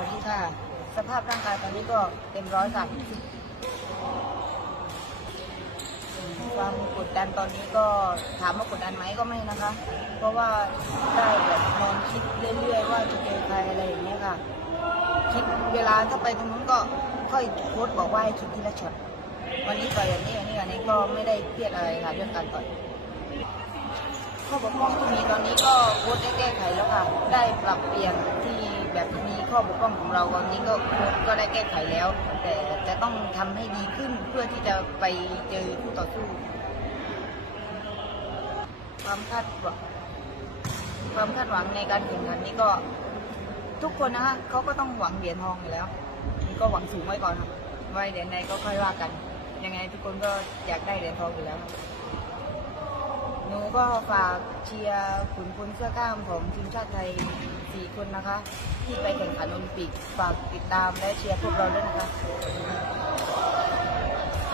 วัสดีค่ะ สภาพร่างกายตอนนี้ก็เต็มร้อยค่ะความกดดันตอนนี้ก็ถามว่ากดดันไหมก็ไม่นะคะ เพราะว่าได้แบบนอนคิดเรื่อยๆว่าจะเจอใครอะไรอย่างเงี้ยค่ะ คิดเวลาถ้าไปตรงนู้นก็ค่อยโค้ชบอกว่าให้คิดทีละช็อตวันนี้ต่อยอย่างนี้อย่างนี้อย่างนี้ก็ไม่ได้เครียดอะไรค่ะเรื่องการต่อยข้อบกพร่องที่มีตอนนี้ก็โค้ชได้แก้ไขแล้วค่ะ ได้ปรับเปลี่ยนที่ แบบมีข้อบกพร่องของเราตอนนี้ก็ก็ได้แก้ไขแล้ว แต่จะต้องทำให้ดีขึ้นเพื่อที่จะไปเจอคู่ต่อสู้ ความคาดหวังความคาดหวังในการแข่งขันนี้ก็ ทุกคนนะคะเขาก็ต้องหวังเหรียญทองอยู่แล้วนี่ก็หวังสูงไว้ก่อนครับไว้เหรียญใดก็ค่อยว่ากัน ยังไงทุกคนก็อยากได้เหรียญทองอยู่แล้ว ก็ฝากเชียร์ขุนพลเสื้อกล้ามของทีมชาติไทย 4 คนนะคะ ที่ไปแข่งขันโอลิมปิก ฝากติดตามและเชียร์พวกเราด้วยนะคะ